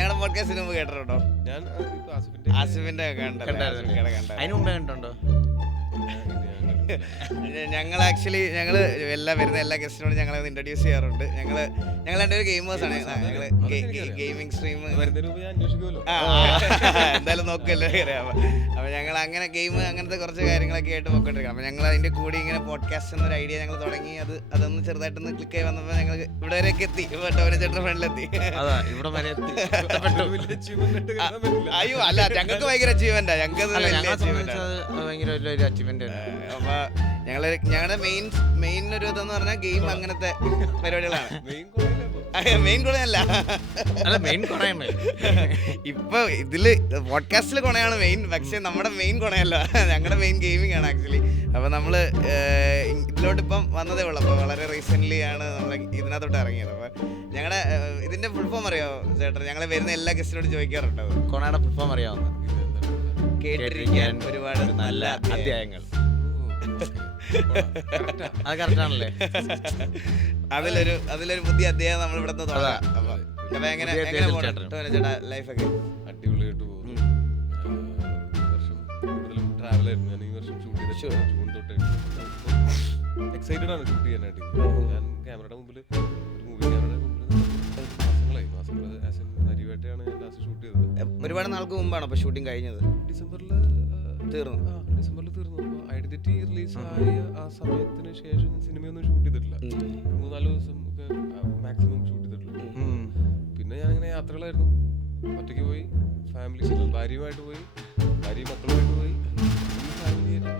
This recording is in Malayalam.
ഞങ്ങളുടെ പോഡ്കാസ്റ്റിന് മുമ്പ് കേട്ടിട്ടുണ്ടോ? ഞാൻ ആസിഫിന്റെ അതിന് മുമ്പേ കണ്ടിട്ടുണ്ടോ? ഞങ്ങൾ ആക്ച്വലി വരുന്ന എല്ലാ ഗസ്റ്റിനോടും ഞങ്ങൾ ഇൻട്രൊഡ്യൂസ് ചെയ്യാറുണ്ട്. ഞങ്ങൾ രണ്ടുപേരും ഗെയിമേഴ്സ് ആണ്. ഞങ്ങള് ഗെയിമിംഗ് സ്ട്രീം എന്തായാലും നോക്കുമല്ലോ. അപ്പൊ ഞങ്ങൾ അങ്ങനെ ഗെയിം അങ്ങനത്തെ കുറച്ച് കാര്യങ്ങളൊക്കെ ആയിട്ട് പോയിക്കൊണ്ടിരിക്കണം. അപ്പൊ ഞങ്ങൾ അതിന്റെ കൂടി ഇങ്ങനെ പോഡ്കാസ്റ്റ് എന്നൊരു ഐഡിയ ഞങ്ങൾ തുടങ്ങി. അതൊന്ന് ചെറുതായിട്ടൊന്ന് ക്ലിക്ക് ആയി വന്നപ്പോൾ ഞങ്ങൾ ഇവിടെ വരെയൊക്കെ എത്തി. ചേട്ടൻ്റെ ഫ്രണ്ടിലെത്തി. അയ്യോ അല്ല, ഞങ്ങൾക്ക് ഭയങ്കര അച്ചീവ്മെന്റാ. അപ്പൊ ഞങ്ങളുടെ മെയിൻ ഒരു ഇതെന്ന് പറഞ്ഞാൽ ഗെയിം അങ്ങനത്തെ പരിപാടികളാണ്. മെയിൻ ഗുണയല്ല, ഇപ്പൊ ഇതില് പോഡ്കാസ്റ്റിൽ ഗുണയാണ് മെയിൻ. പക്ഷെ നമ്മുടെ മെയിൻ ഗുണയല്ല, ഞങ്ങളുടെ മെയിൻ ഗെയിമിംഗ് ആണ് ആക്ച്വലി. അപ്പൊ നമ്മള് ഇതിലോട്ട് ഇപ്പം വന്നതേ ഉള്ളൂ. അപ്പൊ വളരെ റീസെന്റ് ആണ് നമ്മൾ ഇതിനകത്തോട്ട് ഇറങ്ങിയത്. അപ്പൊ ഞങ്ങളുടെ ഇതിന്റെ ഫുൾ ഫോം അറിയാമോ ചേട്ടൻ? ഞങ്ങളെ വരുന്ന എല്ലാ ഗസ്റ്റിനോടും ചോദിക്കാറുണ്ട്. കൊണയുടെ ഫുൾ ഫോം അറിയാവുന്ന? കേട്ടിരിക്കാൻ ഒരുപാട് നല്ല അധ്യായങ്ങൾ. അത് കറക്റ്റാണല്ലേ? അതിലൊരു പുതിയ അധ്യായം നമ്മൾ ഇവിടെ തുടങ്ങാം. അപ്പൊ എങ്ങനെ ചേട്ടാ ലൈഫൊക്കെ? അടിപൊളിയായിട്ട് പോകുന്നു. വർഷം കൂടുതലും ട്രാവലായിരുന്നു. ഞാൻ ഈ വർഷം ഷൂട്ട് ചെയ്ത ജൂൺ തൊട്ട് എക്സൈറ്റഡ് ആണ് ഷൂട്ട് ചെയ്യാനായിട്ട്. ഞാൻ ക്യാമറയുടെ മുമ്പിൽ ഒരു മൂവി ക്യാമറയുടെ മുമ്പിൽ മാസങ്ങളായി നരിവേട്ടയാണ് ഞാൻ ലാസ്റ്റ് ഷൂട്ട് ചെയ്തത്. ഒരുപാട് നാൾക്ക് മുമ്പാണ് അപ്പൊ ഷൂട്ടിംഗ് കഴിഞ്ഞത്? ഡിസംബറിൽ തീർന്നു. ഐഡന്റിറ്റി റിലീസ് ആയ ആ സമയത്തിന് ശേഷം സിനിമയൊന്നും ഷൂട്ട് ചെയ്തിട്ടില്ല. 3-4 ദിവസം ഒക്കെ മാക്സിമം ഷൂട്ട് ചെയ്തിട്ടുള്ളൂ. പിന്നെ ഞാനിങ്ങനെ യാത്രകളായിരുന്നു. ഒറ്റയ്ക്ക് പോയി, ഭാര്യയുമായിട്ട് പോയി, ഭാര്യയും മക്കളുമായിട്ട് പോയി, ഫാമിലിയായിട്ട്